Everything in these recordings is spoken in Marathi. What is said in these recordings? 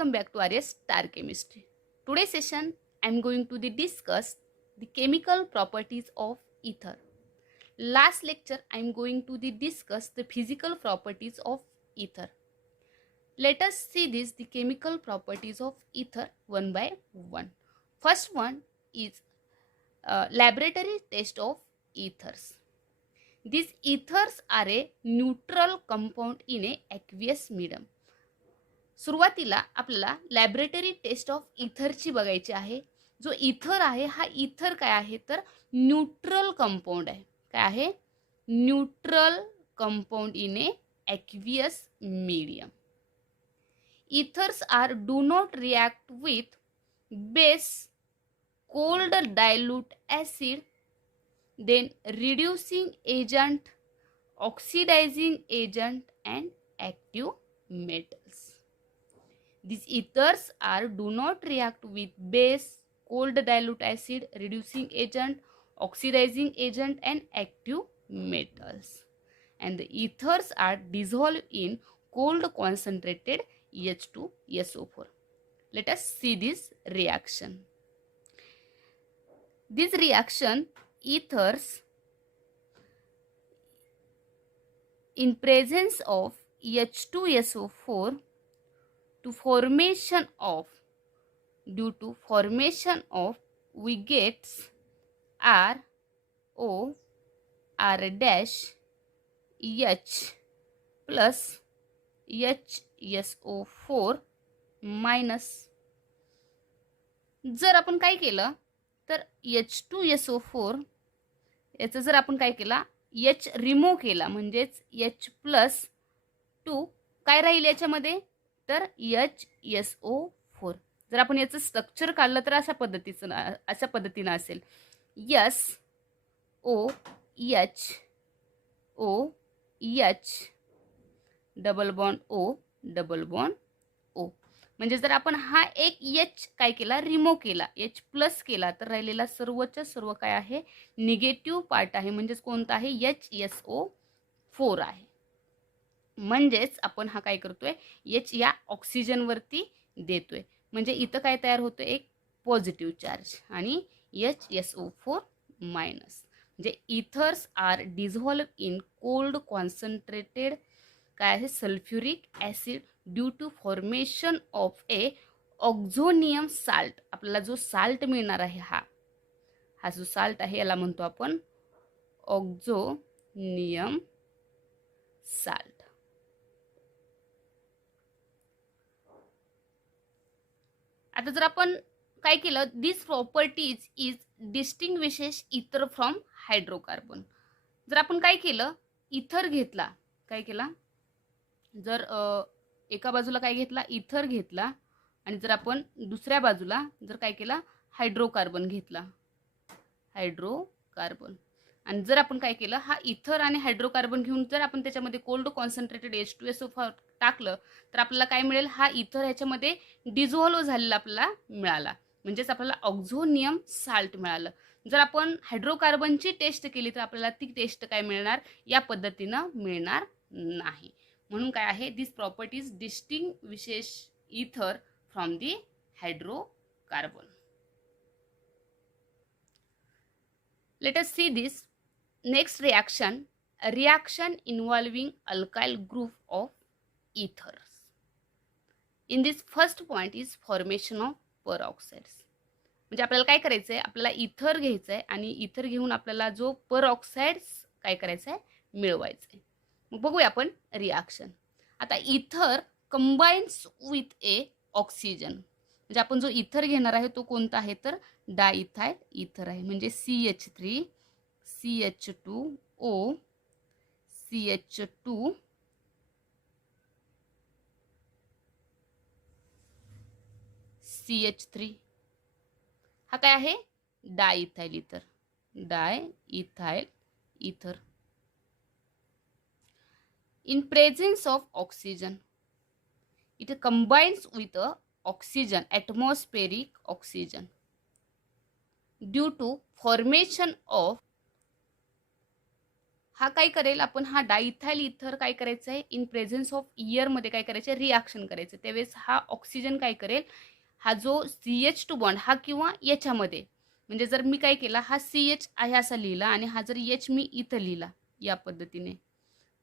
welcome back to Arya Star Chemistry. Today's session I am going to discuss the chemical properties of ether. Last lecture I am going to discuss the physical properties of ether. Let us see the chemical properties of ether one by one. First one is laboratory test of ethers. These ethers are a neutral compound in a aqueous medium. सुरुवातीला आपल्याला लॅबोरेटरी टेस्ट ऑफ इथरची बघायची आहे. जो इथर आहे हा इथर काय आहे तर न्यूट्रल कंपाऊंड आहे. काय आहे? Neutral compound in a aqueous medium. Ethers are do not react with base, cold dilute acid, then reducing agent, oxidising agent and active metals. These ethers are do not react with base, cold dilute acid, reducing agent, oxidizing agent and active metals. And the ethers are dissolved in cold concentrated H2SO4. Let us see this reaction. This reaction, ethers in presence of H2SO4 to formation of, due to formation of, we get R O R dash H plus HSO4 minus. जर आपण काय केलं तर H2SO4 याचं जर आपण काय केला H रिमूव्ह केला म्हणजेच H प्लस 2 काय राहील याच्यामध्ये तर HSO4. जर आपण याचं स्ट्रक्चर काढलं तर अशा पद्धतीनं असेल SOH OH double bond O double bond O. म्हणजे जर आपण हा एक H काय केला रिमूव्ह केला H प्लस केला तर राहिलेला सर्वच्या सर्व काय आहे निगेटिव्ह पार्ट आहे. म्हणजेच कोणता आहे HSO4 आहे. म्हणजेच आपण हा काय करतोय H या ऑक्सिजनवरती देतोय. म्हणजे इथं काय तयार होतं एक पॉझिटिव्ह चार्ज आणि HSO4 मायनस. म्हणजे ethers are dissolve in cold concentrated काय आहे sulphuric acid due to formation of a oxonium salt. आपल्याला जो साल्ट मिळणार आहे हा जो साल्ट आहे याला म्हणतो आपण ऑक्झोनियम साल्ट. आता जर आपण काय केलं दिस प्रॉपर्टीज इज डिस्टिंग्विशेस इथर फ्रॉम हायड्रोकार्बन. जर आपण काय केलं इथर घेतला काय केला जर एका बाजूला काय घेतला इथर घेतला आणि जर आपण दुसऱ्या बाजूला जर काय केला हायड्रोकार्बन घेतला हायड्रोकार्बन आणि जर आपण काय केलं हा इथर आणि हायड्रोकार्बन घेऊन जर आपण त्याच्यामध्ये कोल्ड कॉन्सन्ट्रेटेड H2SO4 टाकलं तर आपल्याला काय मिळेल हा इथर ह्याच्यामध्ये डिझॉल्व झालेला आपल्याला मिळाला. म्हणजेच आपल्याला ऑक्झोनियम साल्ट मिळालं. जर आपण हायड्रोकार्बनची टेस्ट केली तर आपल्याला ती टेस्ट काय मिळणार या पद्धतीनं मिळणार नाही. म्हणून काय आहे दिस प्रॉपर्टीज डिस्टिंग्विशेस इथर from the hydrocarbon. Let us see this next reaction, a reaction involving alkyl group of ethers. In this first point is formation of peroxides. म्हणजे आपल्याला काय करायचं आहे आपल्याला इथर घ्यायचं आहे आणि इथर घेऊन आपल्याला जो पेरॉक्साइड्स काय करायचं आहे मिळवायचं आहे. मग बघूया आपण रिॲक्शन. आता इथर कंबाईन्स विथ ए ऑक्सिजन. म्हणजे आपण जो इथर घेणार आहे तो कोणता आहे तर डायइथाइल इथर आहे. म्हणजे CH3 CH2O CH2 CH3 हा काय आहे डायइथाइल इथर डायइथाइल इथर. In presence of oxygen it combines with a oxygen, atmospheric oxygen, due to formation of हा काय करेल, आपण हा डायइथाइल इथर काय करायचं आहे, इन प्रेझेन्स ऑफ एअरमध्ये काय करायचं आहे, रिॲक्शन करायचं. त्यावेळेस हा ऑक्सिजन काय करेल, हा जो CH2 बॉन्ड हा किंवा याच्यामध्ये, म्हणजे जर मी काय केला, हा CH आहे असा लिहिला आणि हा जर H मी इथं लिहिला या पद्धतीने,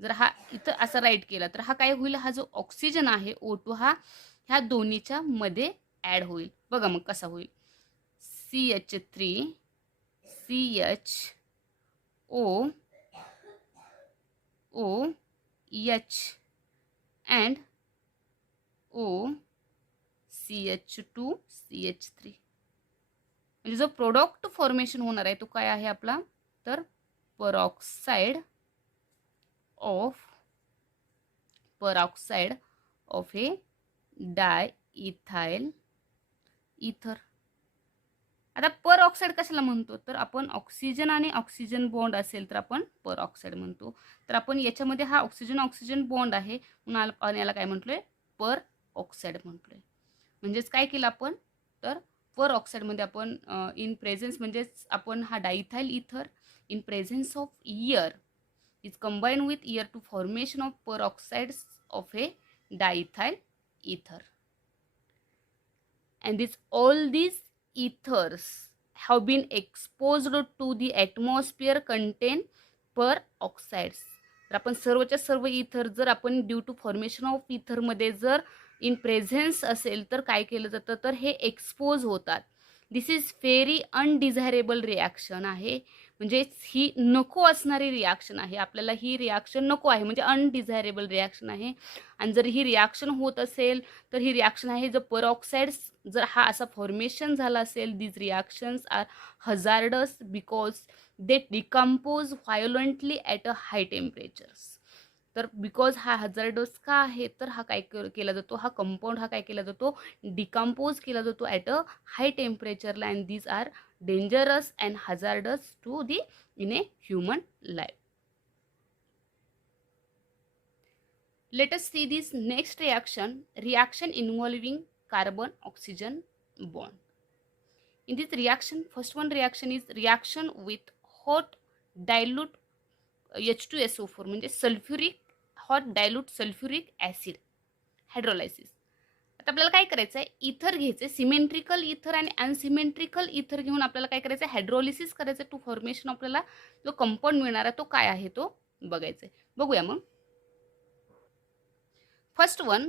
जर हा इथं असा राईट केला, तर हा काय होईल, हा जो ऑक्सिजन आहे O2 हा ह्या दोन्हीच्या मध्ये ॲड होईल. बघा मग कसा होईल, CH3 CHO OH and CH2 CH3. म्हणजे जो प्रोडक्ट फॉर्मेशन होणार आहे तो काय आहे आपला, तर परऑक्साइड ऑफ हे डायइथाइल इथर. आता पर ऑक्साईड कशाला म्हणतो, तर आपण ऑक्सिजन आणि ऑक्सिजन बॉन्ड असेल तर आपण पर ऑक्साईड म्हणतो. तर आपण याच्यामध्ये हा ऑक्सिजन बॉन्ड आहे म्हणून आपण याला काय म्हटलोय, पर ऑक्साईड म्हटलोय. म्हणजेच काय केलं आपण, तर पर ऑक्साईडमध्ये आपण इन प्रेझेन्स, म्हणजेच आपण हा diethyl ether in presence of air is combine with air to formation of peroxides of a diethyl ether. And all these ethers have been exposed to the atmosphere contain peroxides. तर आपण सर्वच्या सर्व इथर जर आपण ड्यू टू फॉर्मेशन ऑफ इथरमध्ये जर इन प्रेझेन्स असेल तर काय केलं जातं, तर हे एक्सपोज होतात. दिस इज व्हेरी अनडिझायरेबल रिॲक्शन आहे, म्हणजे ही नको असणारी रिॲक्शन आहे. आपल्याला ही रिॲक्शन नको आहे, म्हणजे अनडिझायरेबल रिॲक्शन आहे. आणि जर ही रिॲक्शन होत असेल तर ही रिॲक्शन आहे, जर परऑक्साइड्स जर हा असा फॉर्मेशन झाला असेल, these reactions are hazardous because they decompose violently at a high temperatures. तर बिकॉज हा हजार्डस का आहे, तर हा काय केला जातो, हा कंपाऊंड हा काय केला जातो, डिकम्पोज केला जातो ॲट अ हाय टेम्परेचरला. And these are dangerous and hazardous to the in a human life. Let us see this next reaction involving carbon oxygen bond. In this reaction, first one reaction is reaction with hot dilute H2SO4 म्हणजे sulphuric hot dilute sulphuric acid hydrolysis. आता आपल्याला काय करायचं आहे, इथर घ्यायचं, सिमेंट्रिकल इथर आणि अनसिमेंट्रिकल इथर घेऊन आपल्याला काय करायचं, हायड्रोलिसिस करायचं टू फॉर्मेशन. आपल्याला जो कंपाऊंड मिळणार आहे तो काय आहे तो बघायचा आहे. बघूया मग. First one,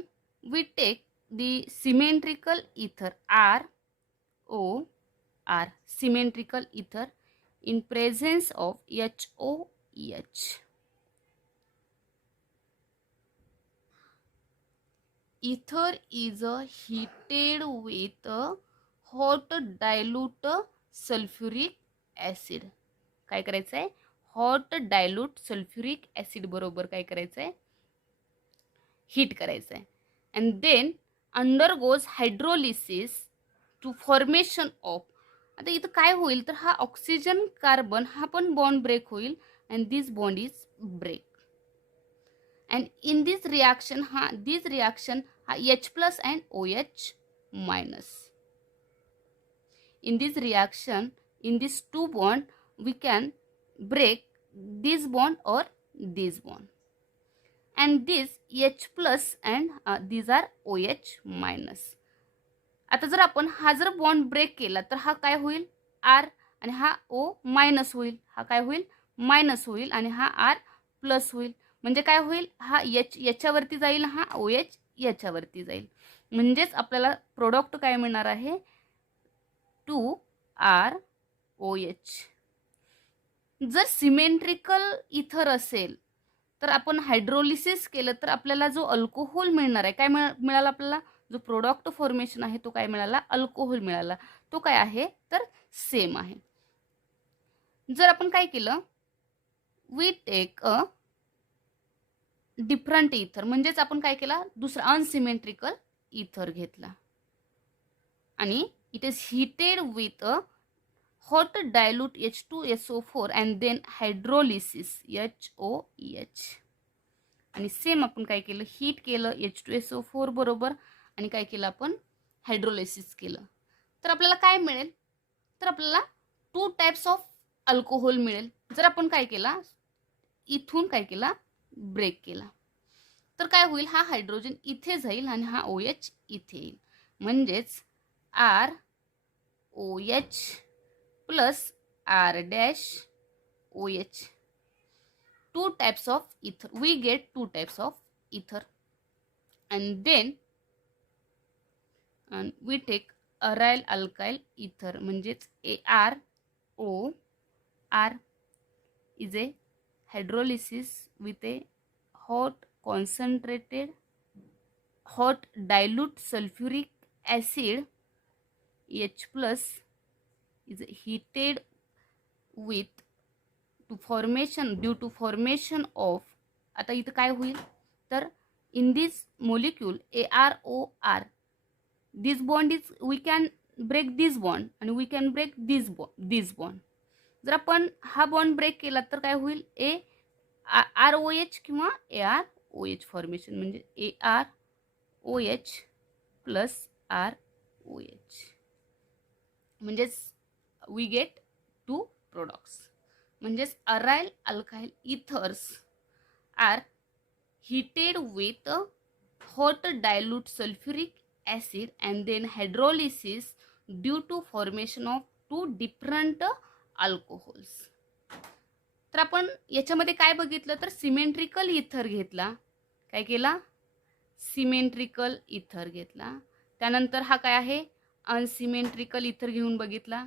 we take the symmetrical ether ROR, symmetrical ether in presence of HOH. Ether is heated with hot dilute sulfuric acid. काय करायचं आहे, हॉट डायल्यूट सल्फ्युरिक ॲसिड बरोबर काय करायचं आहे, हीट करायचं आहे. And then undergoes hydrolysis to formation of. आता इथं काय होईल, तर हा ऑक्सिजन कार्बन हा पण बॉन्ड ब्रेक होईल and this bond is break. And in this reaction हा H+ and OH minus. In this reaction, in this two bond, we can break this bond or this bond. And this H+ and these are OH minus. आता जर आपण हा जर बॉन्ड ब्रेक केला तर हा काय होईल, R आणि हा O मायनस होईल, हा काय होईल, मायनस होईल आणि हा R प्लस होईल. म्हणजे काय होईल, हा H याच्यावरती जाईल, हा OH याच्यावरती जाईल. म्हणजेच आपल्याला प्रोडक्ट काय मिळणार आहे, 2ROH. जर सिमेंट्रिकल इथर असेल तर आपण हायड्रोलिसिस केलं तर आपल्याला जो अल्कोहोल मिळणार आहे, काय मिळाला आपल्याला, जो प्रोडक्ट फॉर्मेशन आहे तो काय मिळाला, अल्कोहोल मिळाला. तो काय आहे, तर सेम आहे. जर आपण काय केलं, वी टेक अ डिफरंट इथर, म्हणजेच आपण काय केला, दुसरा अनसिमेट्रिकल इथर घेतला आणि it is heated with a hot dilute H2SO4 and then hydrolysis HOH. आणि सेम आपण काय केलं, हीट केलं H2SO4 बरोबर आणि काय केलं आपण, हायड्रोलिसिस केलं. तर आपल्याला काय मिळेल, तर आपल्याला 2 टाइप्स ऑफ अल्कोहोल मिळेल. जर आपण काय केला, इथून काय केला, ब्रेक केला. तर काय होईल, हा हायड्रोजन इथे जाईल आणि हा OH इथे येईल. म्हणजेच ROH plus R-OH. Two types of ether. We get two types of ether. And then we take aryl alkyl ether, म्हणजेच AROR is a hydrolysis with a hot dilute sulfuric acid H plus is heated with due to formation of, आता इथं काय होईल, तर in this molecule AROR, this bond is, we can break this bond and we can break this bond. जर आपण हा बॉन्ड ब्रेक केला तर काय होईल, ROH किंवा AROH फॉर्मेशन, म्हणजे AROH प्लस ROH, म्हणजेच वी गेट टू प्रोडक्ट्स. म्हणजेच aryl alkyl ethers are heated with hot dilute sulfuric acid and then hydrolysis due to formation of two different alcohols. तर आपण याच्यामध्ये काय बघितलं, तर सिमेट्रिकल इथर घेतला. काय केला, सिमेट्रिकल इथर घेतला. त्यानंतर हा काय आहे, अनसिमेट्रिकल इथर घेऊन बघितला.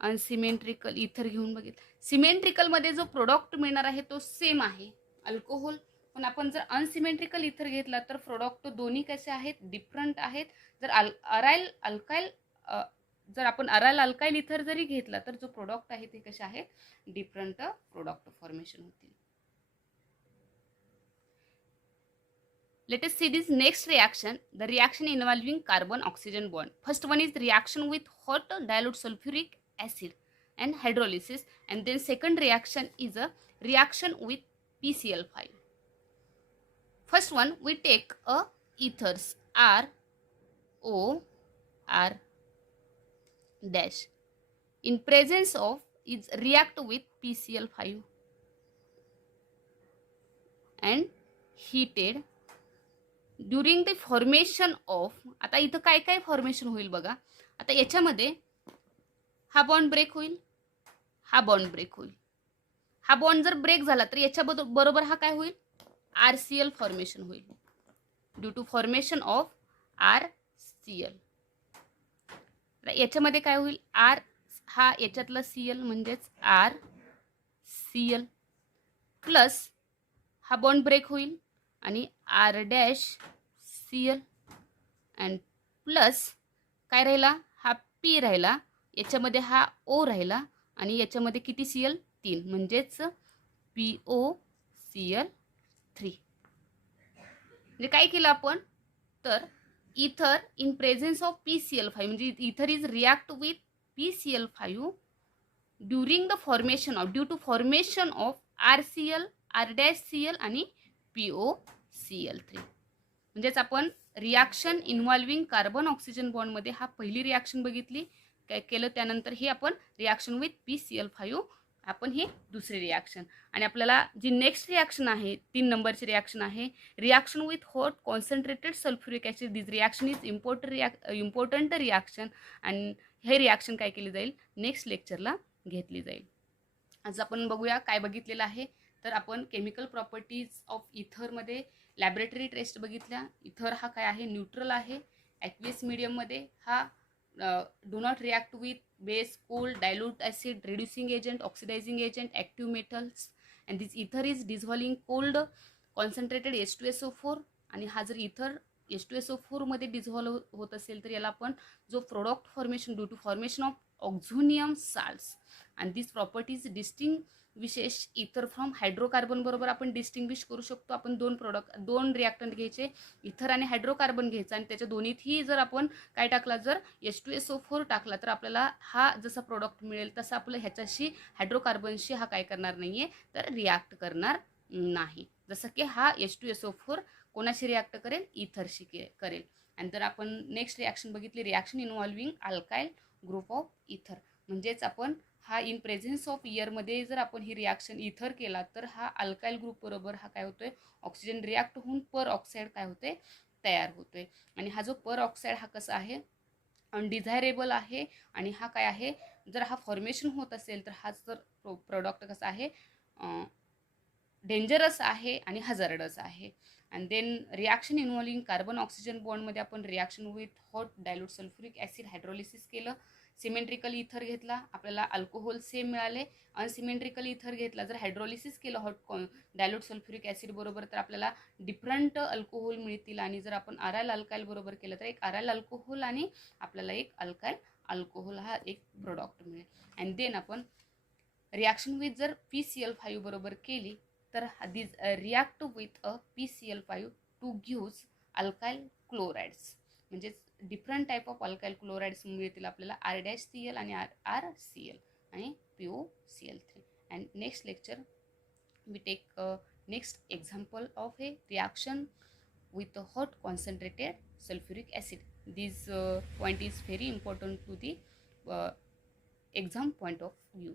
अनसिमेट्रिकल इथर घेऊन बघितला. सिमेट्रिकल मध्ये जो प्रोडक्ट मिळणार आहे तो सेम आहे, अल्कोहोल. पण आपण जर अनसिमेट्रिकल इथर घेतला तर प्रोडक्ट दोन्ही कसे आहेत, डिफरंट आहेत. जर आपण अराइल अल्काइल इथर जरी घेतला तर जो प्रोडक्ट आहे ते कसे आहेत, डिफरंट प्रोडक्ट फॉर्मेशन होतील. Let us see this next reaction, the reaction involving carbon oxygen bond. First one is reaction with hot dilute sulfuric acid and hydrolysis, and then second reaction is a reaction with PCl5. First one, we take a ethers ROR dash in presence of is react with PCl5 and heated during the formation of. आता इथं काय काय फॉर्मेशन होईल बघा. आता याच्यामध्ये हा बॉन्ड ब्रेक होईल, हा बॉन्ड ब्रेक होईल. हा बॉन्ड जर ब्रेक झाला तर याच्या बरोबर हा काय होईल, RCl फॉर्मेशन होईल due to formation of RCl. याच्यामध्ये काय होईल, हा याच्यातला Cl म्हणजेच RCl प्लस हा बॉन्ड ब्रेक होईल आणि R-Cl अँड प्लस काय राहिला, हा P राहिला, याच्यामध्ये हा O राहिला आणि याच्यामध्ये किती Cl, 3, म्हणजेच POCl3. म्हणजे काय केलं आपण, तर इथर इन प्रेझेन्स ऑफ PCl5, म्हणजे ether is react with PCl5 during the formation of, due to formation of RCl, R-Cl आणि POCl3. म्हणजेच आपण रिॲक्शन इन्व्हॉल्विंग कार्बन ऑक्सिजन बॉन्डमध्ये हा पहिली रिॲक्शन बघितली, काय केलं, त्यानंतर ही आपण रिॲक्शन विथ PCl5, आपण ही दुसरी रिॲक्शन. आणि आपल्याला जी नेक्स्ट रिॲक्शन आहे, 3 नंबरची रिॲक्शन आहे, reaction with hot concentrated sulphuric acid. This reaction is important reaction आणि हे रिॲक्शन काय केली जाईल, नेक्स्ट लेक्चरला घेतली जाईल. आज आपण बघूया काय बघितलेलं आहे. तर आपण केमिकल प्रॉपर्टीज ऑफ इथरमध्ये लॅबोरेटरी टेस्ट बघितल्या. इथर हा काय आहे, न्यूट्रल आहे. ॲक्वियस मीडियममध्ये हा do not react with base, cold, dilute acid, reducing agent, oxidising agent, active metals. And this ether is डिझॉल्विंग cold concentrated H2SO4. आणि हा जर इथर H2SO4 मध्ये डिझॉल्व होत असेल तर याला आपण जो product formation due to formation of oxonium salts. आणि दिस प्रॉपर्टीज विशेष इथर फ्रॉम हायड्रोकार्बन बरोबर आपण डिस्टिंग्विश करू शकतो. आपण दोन रिॲक्टंट घ्यायचे, इथर आणि हायड्रोकार्बन घ्यायचा, आणि त्याच्या दोन्हीतही जर आपण काय टाकला, जर H2SO4 टाकला तर आपल्याला हा जसा प्रोडक्ट मिळेल तसा आपलं ह्याच्याशी हायड्रोकार्बनशी हा काय करणार नाहीये, तर रिॲक्ट करणार नाही. जसं की हा H2SO4 कोणाशी रिॲक्ट करेल, इथरशी करेल. आणि तर आपण नेक्स्ट रिॲक्शन बघितली, reaction involving alkyl group of इथर. म्हणजेच आपण हा इन प्रेझेन्स ऑफ एअरमध्ये जर आपण ही रिॲक्शन इथर केला तर हा अल्काइल ग्रुप बरोबर हा काय होतोय, ऑक्सिजन रिॲक्ट होऊन पर ऑक्साईड काय होते, तयार होतोय. आणि हा जो पर ऑक्साईड हा कसा आहे, अनडिझायरेबल आहे. आणि हा काय आहे, जर हा फॉर्मेशन होत असेल तर हा जर प्रोडक्ट कसा आहे, डेंजरस आहे आणि हजार्डस आहे. And then reaction involving carbon oxygen बॉन्डमध्ये आपण reaction with hot dilute sulphuric acid hydrolysis केलं. सिमेट्रिकल इथर घेतला, आपल्याला अल्कोहोल सेम मिळाले. अनसिमेट्रिकल इथर घेतला, जर हायड्रोलिसिस केलं हॉट डायल्यूट सल्फ्युरिक ॲसिड बरोबर तर आपल्याला डिफरंट अल्कोहोल मिळतील. आणि जर आपण आरायल अल्काईल बरोबर केलं तर एक आरायल अल्कोहोल आणि आपल्याला एक अल्काईल अल्कोहोल हा एक प्रोडक्ट मिळेल. अँड देन आपण रिॲक्शन विथ जर PCl5 बरोबर केली तर this react with a PCl5 to gives alkyl chlorides. म्हणजेच different type of alkyl chlorides मिळतील आपल्याला, R-Cl आणि RCl आणि POCl3. And next lecture we take next example of a reaction with a hot concentrated sulfuric acid. This point is very important to the exam point of view.